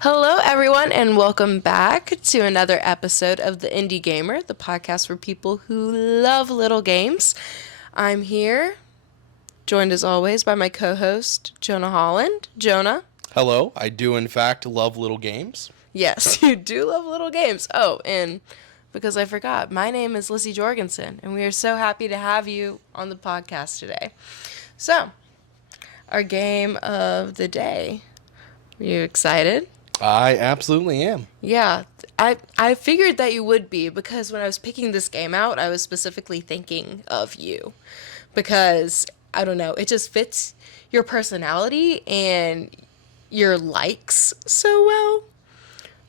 Hello, everyone, and welcome back to another episode of The Indie Gamer, the podcast for people who love little games. I'm here, joined as always by my co-host, Jonah Holland. Jonah? Hello, I do in fact love little games. Yes, you do love little games. Oh, and because I forgot, my name is Lizzy Jorgensen, and we are so happy to have you on the podcast today. So, our game of the day. Are you excited? I absolutely am. Yeah, I figured that you would be because when I was picking this game out, I was specifically thinking of you because I don't know, it just fits your personality and your likes so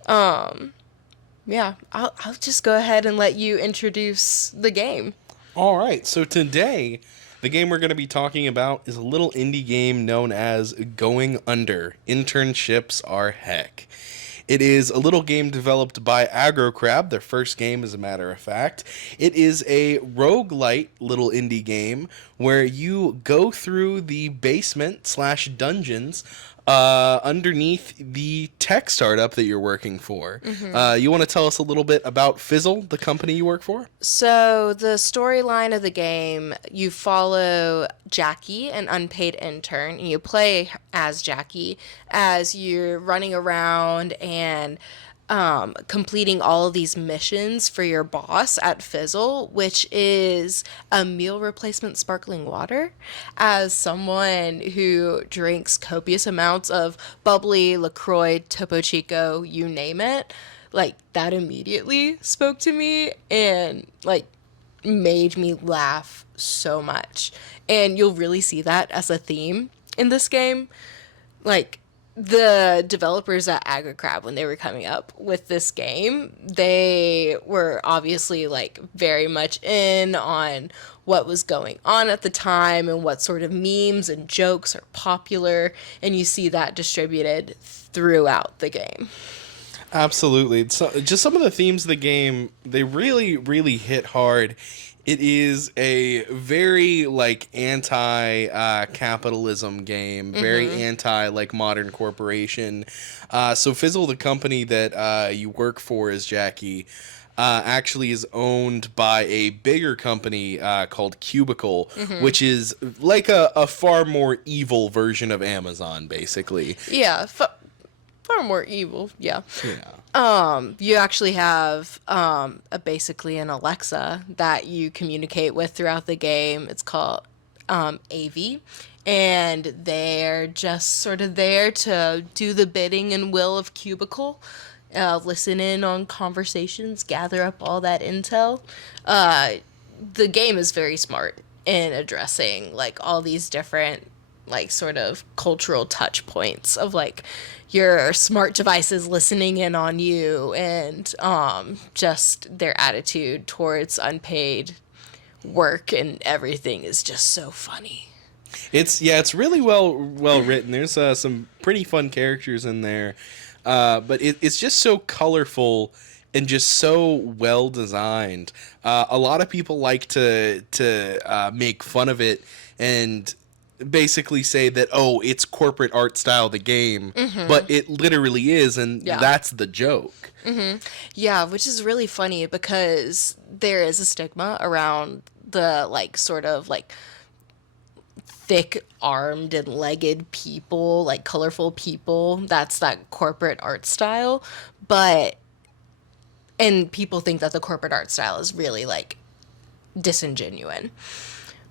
well. Yeah, I'll just go ahead and let you introduce the game. All right, so today the game we're going to be talking about is a little indie game known as Going Under. Internships are heck. It is a little game developed by Aggrocrab, their first game as a matter of fact. It is a roguelite little indie game where you go through the basement/dungeons underneath the tech startup that you're working for. You want to tell us a little bit about Fizzle, the company you work for? So the storyline of the game, you follow Jackie, an unpaid intern, and you play as Jackie as you're running around and completing all of these missions for your boss at Fizzle, which is a meal replacement sparkling water. As someone who drinks copious amounts of bubbly, LaCroix, Topo Chico, you name it, like that immediately spoke to me and like made me laugh so much. And you'll really see that as a theme in this game. Like, the developers at Aggrocrab, when they were coming up with this game, they were obviously like very much in on what was going on at the time and what sort of memes and jokes are popular, and you see that distributed throughout the game. Absolutely. So, just some of the themes of the game, they really, really hit hard. It is a very like anti-capitalism game, very anti like modern corporation. So Fizzle, the company that you work for as Jackie, actually is owned by a bigger company called Cubicle, which is like a far more evil version of Amazon, basically. Yeah, far more evil. Yeah. Yeah. You actually have basically an Alexa that you communicate with throughout the game. It's called AV, and they're just sort of there to do the bidding and will of Cubicle, listen in on conversations, gather up all that intel. The game is very smart in addressing like all these different like sort of cultural touch points of like your smart devices listening in on you and just their attitude towards unpaid work and everything is just so funny. It's really well written. There's some pretty fun characters in there, but it's just so colorful and just so well designed. A lot of people like to make fun of it and basically say that, oh, it's corporate art style, the game, but it literally is, and that's the joke. Yeah, which is really funny because there is a stigma around the like sort of like thick armed and legged people, like colorful people. That's that corporate art style. And people think that the corporate art style is really like disingenuine.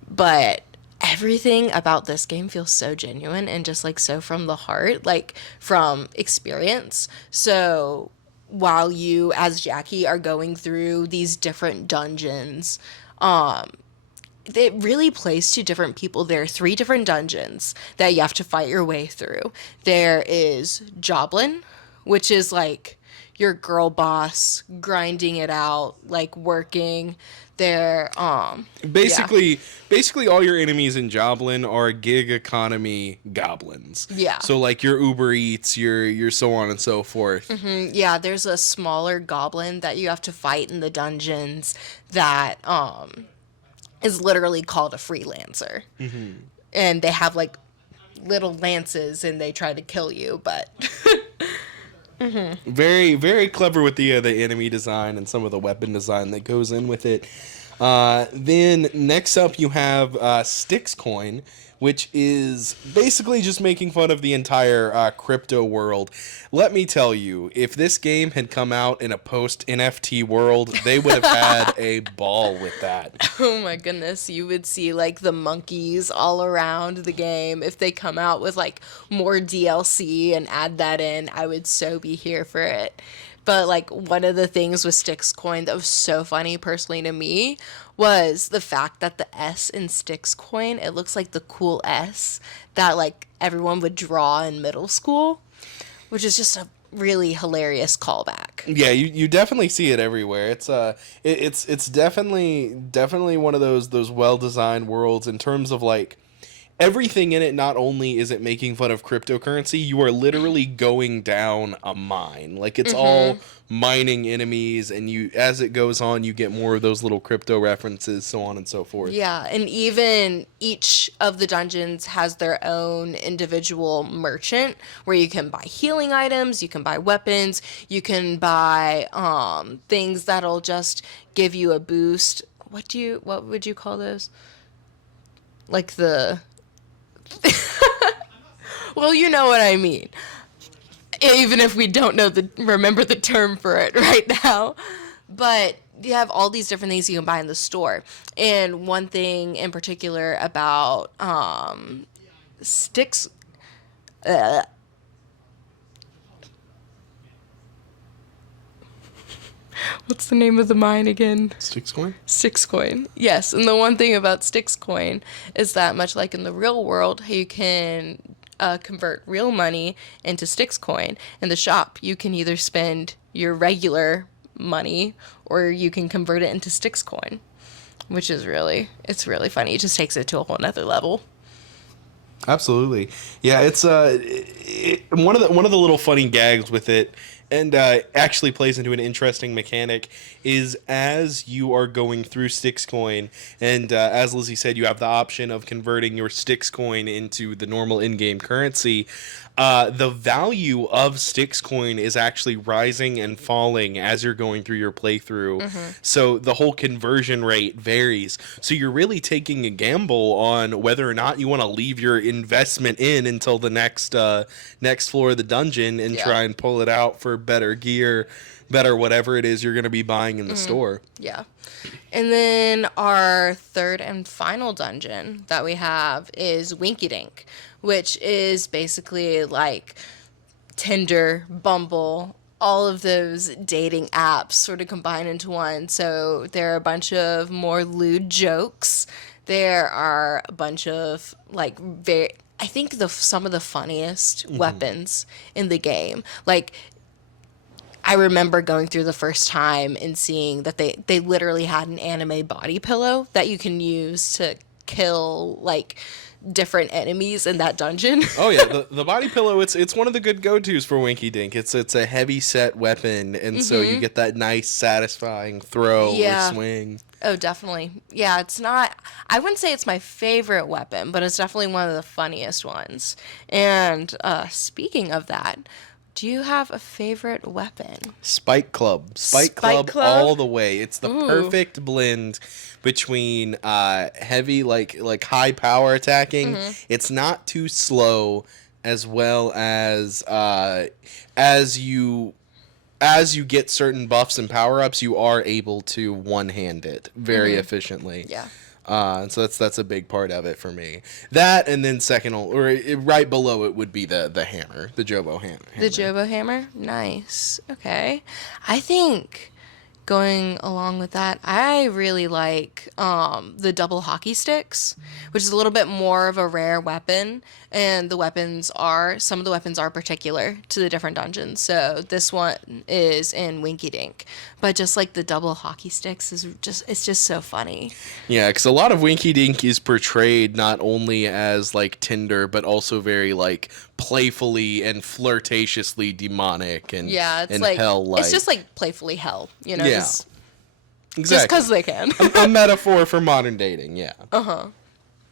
But everything about this game feels so genuine and just like so from the heart, like from experience. So while you as Jackie are going through these different dungeons, it really plays to different people. There are 3 different dungeons that you have to fight your way through. There is Joblin, which is like your girl boss grinding it out, like working. They're basically all your enemies in Joblin are gig economy goblins. Yeah. So like your Uber Eats, your so on and so forth. Yeah, there's a smaller goblin that you have to fight in the dungeons that is literally called a freelancer. And they have like little lances and they try to kill you, but Very, very clever with the enemy design and some of the weapon design that goes in with it. Then next up you have Styx Coin, which is basically just making fun of the entire crypto world. Let me tell you, if this game had come out in a post NFT world, they would have had a ball with that. Oh my goodness, you would see like the monkeys all around the game. If they come out with like more DLC and add that in, I would so be here for it. But like one of the things with Styx Coin that was so funny personally to me was the fact that the S in Styx Coin, it looks like the cool S that like everyone would draw in middle school, which is just a really hilarious callback. Yeah, you definitely see it everywhere. It's definitely one of those well designed worlds in terms of like everything in it. Not only is it making fun of cryptocurrency, you are literally going down a mine. Like it's all mining enemies, and you as it goes on, you get more of those little crypto references, so on and so forth. Yeah, and even each of the dungeons has their own individual merchant where you can buy healing items, you can buy weapons, you can buy things that'll just give you a boost. What would you call those? Like the well, you know what I mean. Even if we don't remember the term for it right now. But you have all these different things you can buy in the store. And one thing in particular about Styx what's the name of the mine again? Styx Coin? Styx Coin. Yes, and the one thing about Styx Coin is that much like in the real world, you can convert real money into Styx Coin. In the shop, you can either spend your regular money or you can convert it into Styx Coin, which is it's really funny. It just takes it to a whole nother level. Absolutely, yeah. It's one of the little funny gags with it, and actually plays into an interesting mechanic. Is as you are going through Styx Coin, and as Lizzie said, you have the option of converting your Styx Coin into the normal in-game currency. The value of Styx Coin is actually rising and falling as you're going through your playthrough. So the whole conversion rate varies. So you're really taking a gamble on whether or not you want to leave your investment in until the next floor of the dungeon and try and pull it out for better gear, better whatever it is you're going to be buying in the store. Yeah. And then our third and final dungeon that we have is Winky Dink, which is basically like Tinder, Bumble, all of those dating apps sort of combined into one. So there are a bunch of more lewd jokes. There are a bunch of like I think some of the funniest weapons in the game. Like I remember going through the first time and seeing that they literally had an anime body pillow that you can use to kill like different enemies in that dungeon. Oh yeah, the body pillow, it's one of the good go-tos for Winky Dink. It's a heavy set weapon, and so you get that nice satisfying throw or swing. Oh, definitely. Yeah, it's not I wouldn't say it's my favorite weapon, but it's definitely one of the funniest ones. And speaking of that, do you have a favorite weapon? Spike Club. Spike Club all the way. It's the perfect blend between heavy, like high power attacking. It's not too slow, as well as you get certain buffs and power ups, you are able to one hand it very efficiently. Yeah. And so that's a big part of it for me. That, and then second, or right below it would be the hammer, the Jobo hammer. The Jobo hammer? Nice. Okay. I think going along with that, I really like the double hockey sticks, which is a little bit more of a rare weapon. And some of the weapons are particular to the different dungeons. So this one is in Winky Dink. But just like the double hockey sticks it's just so funny. Yeah, because a lot of Winky Dink is portrayed not only as like Tinder, but also very like playfully and flirtatiously demonic and it's like hell-like. It's just like playfully hell, you know. Yeah, exactly. Just because they can. a metaphor for modern dating. Yeah.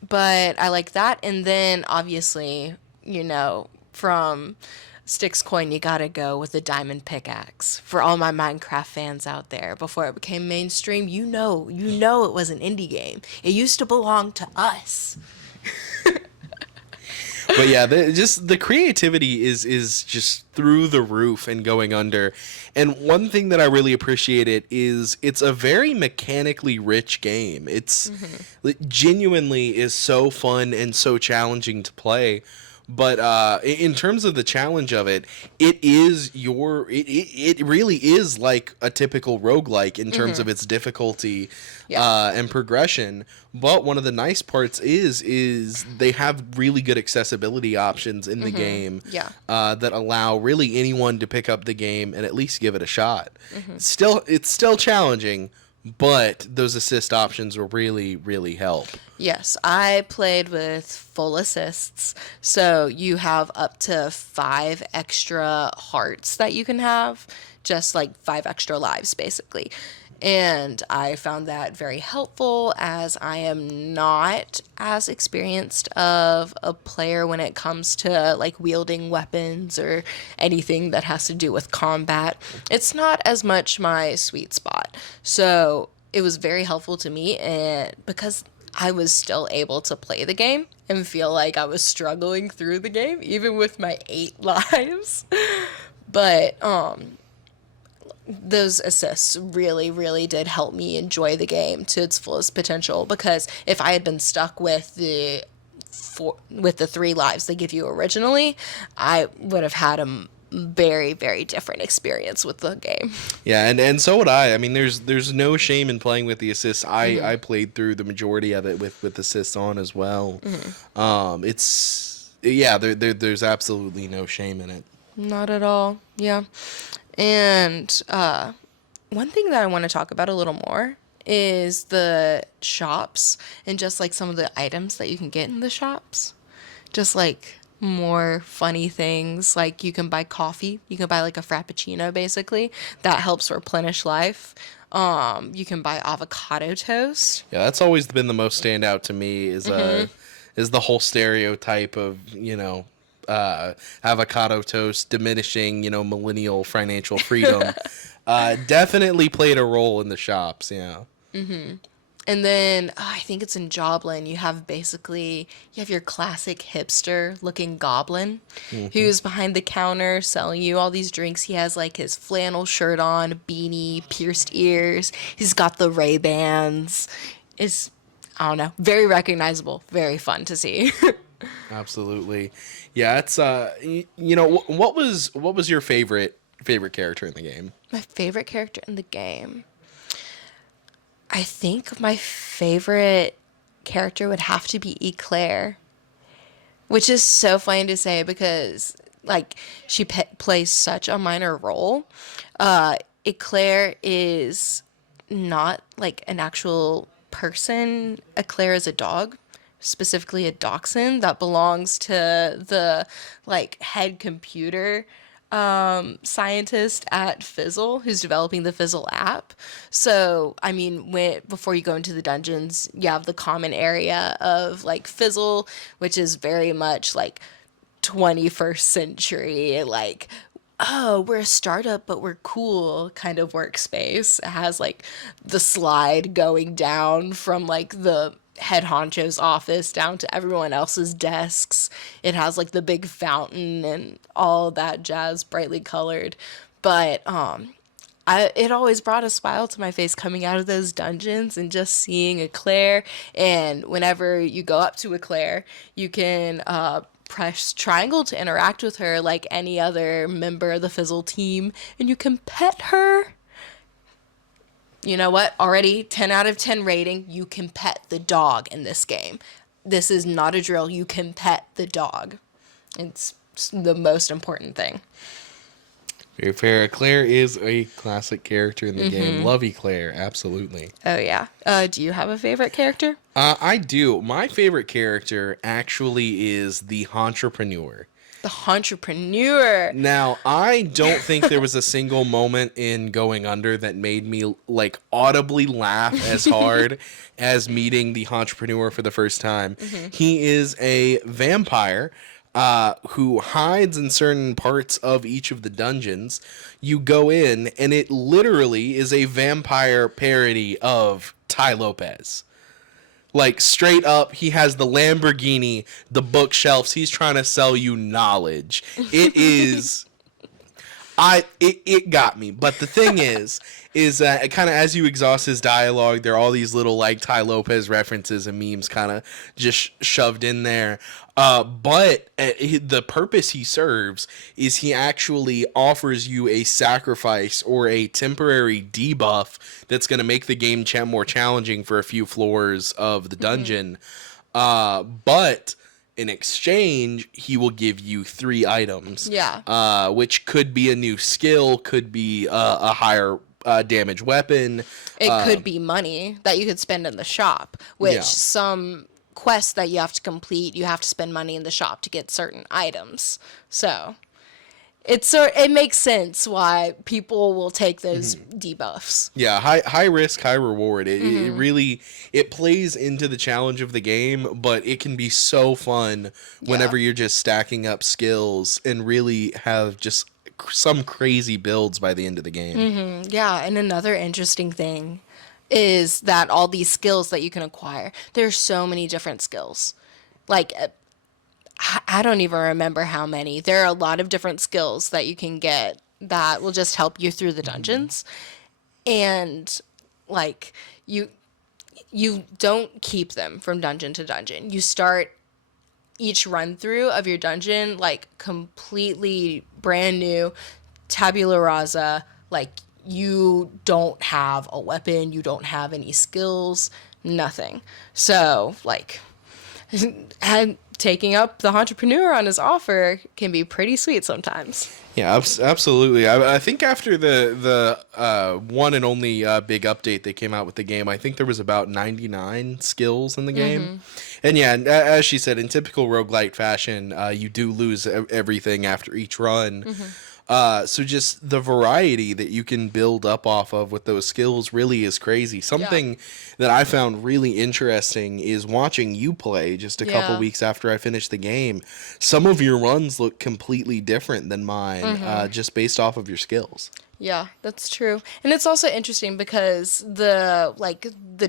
But I like that, and then obviously, you know, from Sticks coin, you gotta go with the diamond pickaxe. For all my Minecraft fans out there, before it became mainstream, you know it was an indie game. It used to belong to us. But yeah, just the creativity is just through the roof and going under. And one thing that I really appreciate it's a very mechanically rich game. It genuinely is so fun and so challenging to play. But in terms of the challenge of it, it really is like a typical roguelike in terms of its difficulty Yeah. and progression. But one of the nice parts is they have really good accessibility options in the game Yeah. that allow really anyone to pick up the game and at least give it a shot. Mm-hmm. It's still challenging, but those assist options will really help. Yes, I played with full assists. So you have up to 5 extra hearts that you can have, just like 5 extra lives, basically. And I found that very helpful as I am not as experienced of a player when it comes to like wielding weapons or anything that has to do with combat. It's not as much my sweet spot. So it was very helpful to me, and because I was still able to play the game and feel like I was struggling through the game, even with my 8 lives. But those assists really did help me enjoy the game to its fullest potential, because if I had been stuck with the 3 lives they give you originally, I would have had a very different experience with the game. Yeah, and so would I. I mean, there's no shame in playing with the assists. I played through the majority of it with assists on as well. It's yeah, there's absolutely no shame in it. Not at all. Yeah. And one thing that I want to talk about a little more is the shops and just like some of the items that you can get in the shops. Just like more funny things. Like you can buy coffee. You can buy like a frappuccino basically. That helps replenish life. You can buy avocado toast. Yeah, that's always been the most standout to me is the whole stereotype of, avocado toast diminishing, millennial financial freedom. Definitely played a role in the shops, yeah. And then I think it's in Joblin. You have your classic hipster looking goblin who's behind the counter selling you all these drinks. He has like his flannel shirt on, beanie, pierced ears. He's got the Ray-Bans. It's, I don't know, very recognizable, very fun to see. Absolutely. Yeah, it's what was your favorite character in the game? My favorite character in the game. I think my favorite character would have to be Eclair, which is so funny to say because like she plays such a minor role. Eclair is not like an actual person. Eclair is a dog, specifically a dachshund that belongs to the like head computer scientist at Fizzle who's developing the Fizzle app. So, I mean, before you go into the dungeons, you have the common area of like Fizzle, which is very much like 21st century, like, oh, we're a startup, but we're cool kind of workspace. It has like the slide going down from like the head honcho's office down to everyone else's desks. It has like the big fountain and all that jazz, brightly colored. But it always brought a smile to my face coming out of those dungeons and just seeing Eclair. And whenever you go up to Eclair, you can press triangle to interact with her like any other member of the Fizzle team, and you can pet her. You know what? Already 10 out of 10 rating. You can pet the dog in this game. This is not a drill. You can pet the dog. It's the most important thing. Very fair. Claire is a classic character in the game. Love Claire, absolutely. Oh, yeah. Do you have a favorite character? I do. My favorite character actually is the entrepreneur. The entrepreneur. Now, I don't think there was a single moment in Going Under that made me like audibly laugh as hard as meeting the entrepreneur for the first time. He is a vampire who hides in certain parts of each of the dungeons. You go in, and it literally is a vampire parody of Tai Lopez. Like, straight up, he has the Lamborghini, the bookshelves. He's trying to sell you knowledge. It is it got me. But the thing is that kind of as you exhaust his dialogue, there are all these little like Ty Lopez references and memes kind of just shoved in there. But the purpose he serves is he actually offers you a sacrifice or a temporary debuff that's going to make the game more challenging for a few floors of the dungeon. But in exchange, he will give you 3 items. Yeah. Which could be a new skill, could be a higher damage weapon. It could be money that you could spend in the shop, which Yeah. some quests that you have to complete, you have to spend money in the shop to get certain items. So it makes sense why people will take those debuffs. Yeah, high risk, high reward. It really it plays into the challenge of the game, but it can be so fun whenever you're just stacking up skills and really have just some crazy builds by the end of the game. Yeah, and another interesting thing is that all these skills that you can acquire, there's so many different skills. Like I don't even remember how many. There are a lot of different skills that you can get that will just help you through the dungeons. And like you don't keep them from dungeon to dungeon. You start each run through of your dungeon like completely brand new, tabula rasa. Like you don't have a weapon, you don't have any skills, nothing. So like and taking up the entrepreneur on his offer can be pretty sweet sometimes. Yeah, absolutely. I think after the one and only big update that came out with the game, I think there was about 99 skills in the game. And yeah, as she said, in typical roguelite fashion, you do lose everything after each run. So just the variety that you can build up off of with those skills really is crazy. Something that I found really interesting is watching you play just a couple weeks after I finished the game. Some of your runs look completely different than mine, just based off of your skills. Yeah, that's true. And it's also interesting because the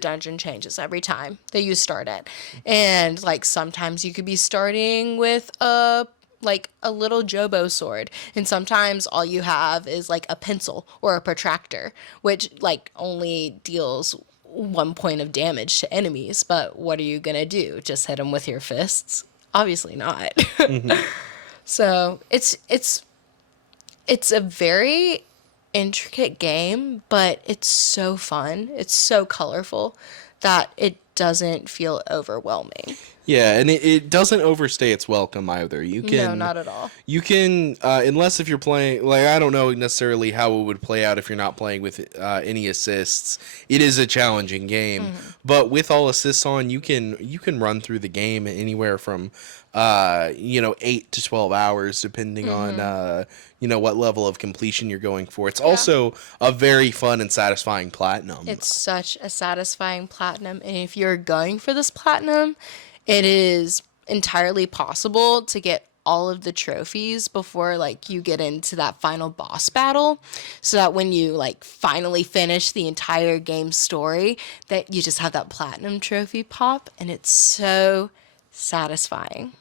dungeon changes every time that you start it. And like sometimes you could be starting with a little Jobo sword, and sometimes all you have is like a pencil or a protractor, which like only deals 1 point of damage to enemies. But what are you gonna do? Just hit them with your fists? Obviously not. So it's a very intricate game, but it's so fun. It's so colorful that it doesn't feel overwhelming. Yeah, and it doesn't overstay its welcome either. You can No, not at all. You can unless if you're playing, like, I don't know necessarily how it would play out if you're not playing with any assists. It is a challenging game, but with all assists on, you can run through the game anywhere from 8 to 12 hours depending on what level of completion you're going for. It's also a very fun and satisfying platinum. It's such a satisfying platinum, and if you're going for this platinum, it is entirely possible to get all of the trophies before like you get into that final boss battle, so that when you like finally finish the entire game story, that you just have that platinum trophy pop, and it's so satisfying.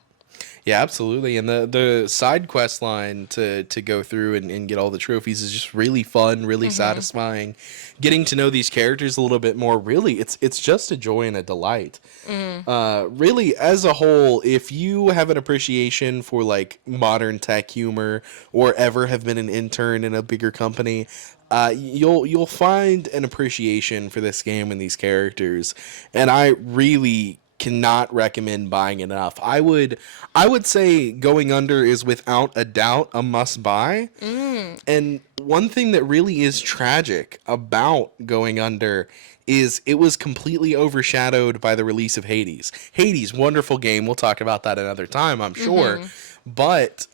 Yeah, absolutely. And the side quest line to go through and get all the trophies is just really fun, really satisfying. Getting to know these characters a little bit more, really, it's just a joy and a delight. Really, as a whole, if you have an appreciation for like modern tech humor or ever have been an intern in a bigger company, you'll find an appreciation for this game and these characters. And I really cannot recommend buying enough. I would say Going Under is without a doubt a must buy. And one thing that really is tragic about Going Under is it was completely overshadowed by the release of Hades. Hades, wonderful game. We'll talk about that another time, I'm sure. But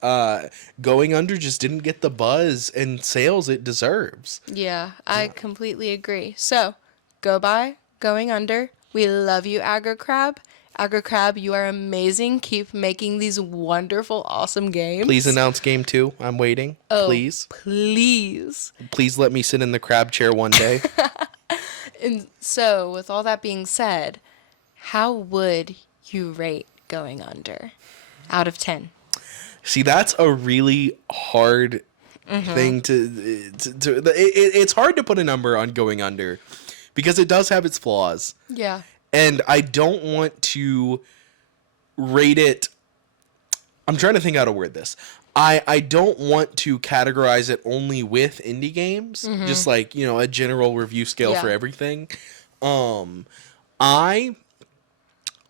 Going Under just didn't get the buzz and sales it deserves. Yeah, I completely agree. So, go buy Going Under. We love you, Aggrocrab, Aggrocrab, you are amazing. Keep making these wonderful, awesome Please games. announce game 2. I'm waiting. Oh, Please. please. Please let me sit in the crab chair one day. And so, with all that being said, how would you rate Going Under out of 10? See, that's a really hard thing it's hard to put a number on Going Under because it does have its flaws. Yeah. And I don't want to rate it. I'm trying to think how to word this. I don't want to categorize it only with indie games, just like, a general review scale for Yeah. everything. I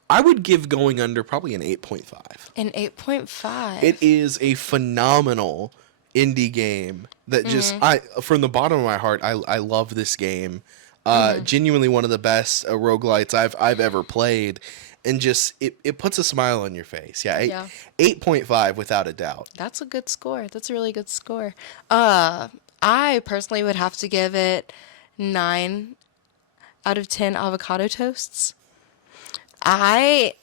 I would give Going Under probably an 8.5. An 8.5. It is a phenomenal indie game that just I from the bottom of my heart I love this game. Genuinely one of the best roguelites I've ever played, and just it puts a smile on your face. Yeah, Yeah. 8.5 without a doubt. That's a good score. That's a really good score. I personally would have to give it 9 out of 10 avocado toasts. I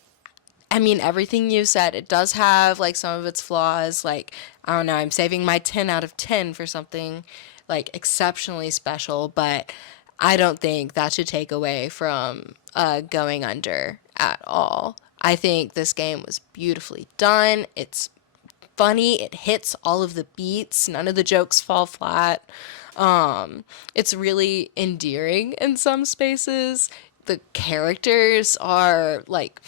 I mean everything you said, it does have like some of its flaws. Like, I don't know, I'm saving my 10 out of 10 for something like exceptionally special, but I don't think that should take away from Going Under at all. I think this game was beautifully done. It's funny. It hits all of the beats. None of the jokes fall flat. It's really endearing in some spaces. The characters are like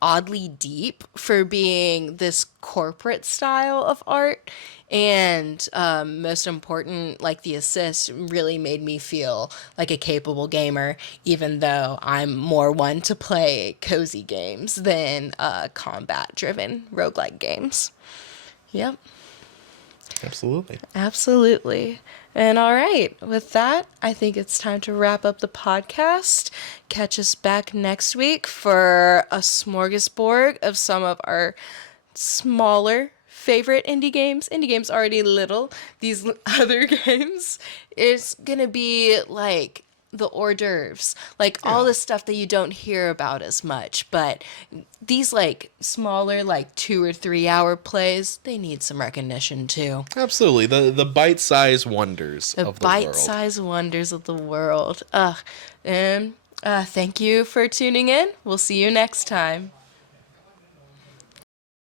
oddly deep for being this corporate style of art. And most important, like the assist really made me feel like a capable gamer, even though I'm more one to play cozy games than combat driven roguelike games. Yep, Absolutely. absolutely. And all right, with that, I think it's time to wrap up the podcast. Catch us back next week for a smorgasbord of some of our smaller favorite indie games already little. These other games is gonna be like the hors d'oeuvres, like all the stuff that you don't hear about as much. But these like smaller, like 2 or 3 hour plays, they need some recognition too. Absolutely. The bite-sized wonders The of the world. bite-sized wonders of the world. And thank you for tuning in. We'll see you next time.